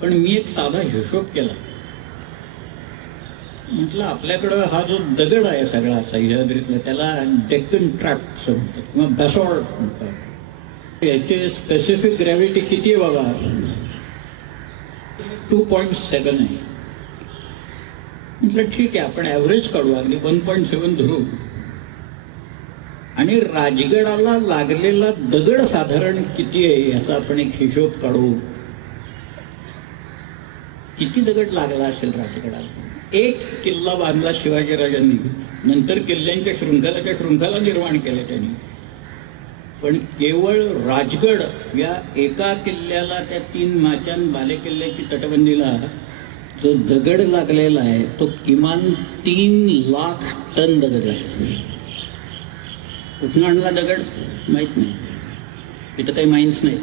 पण मी एक साधा हिशोब केला. म्हटलं आपल्याकडं हा जो दगड आहे सगळा सह्याद्रीतला त्याला डेक्कन ट्रॅप्स म्हणतात किंवा बॅसॉल्ट म्हणतात. याची स्पेसिफिक ग्रॅव्हिटी किती आहे बाबा? 2.7 आहे. म्हटलं ठीक आहे, आपण ॲव्हरेज काढू, अगदी 1.7 धरू. आणि राजगडाला लागलेला दगड साधारण किती आहे याचा आपण एक हिशोब काढू. किती दगड लागला असेल राजगडाला? एक किल्ला बांधला शिवाजीराजांनी, नंतर किल्ल्यांच्या शृंखला निर्माण केल्या त्यांनी. पण केवळ राजगड या एका किल्ल्याला, त्या 3 माचान बाले किल्ल्याची तटबंदीला जो दगड लागलेला आहे तो किमान 3 लाख टन दगड आहे. कुठून आणला दगड माहीत नाही, इथं काही माइन्स नाही.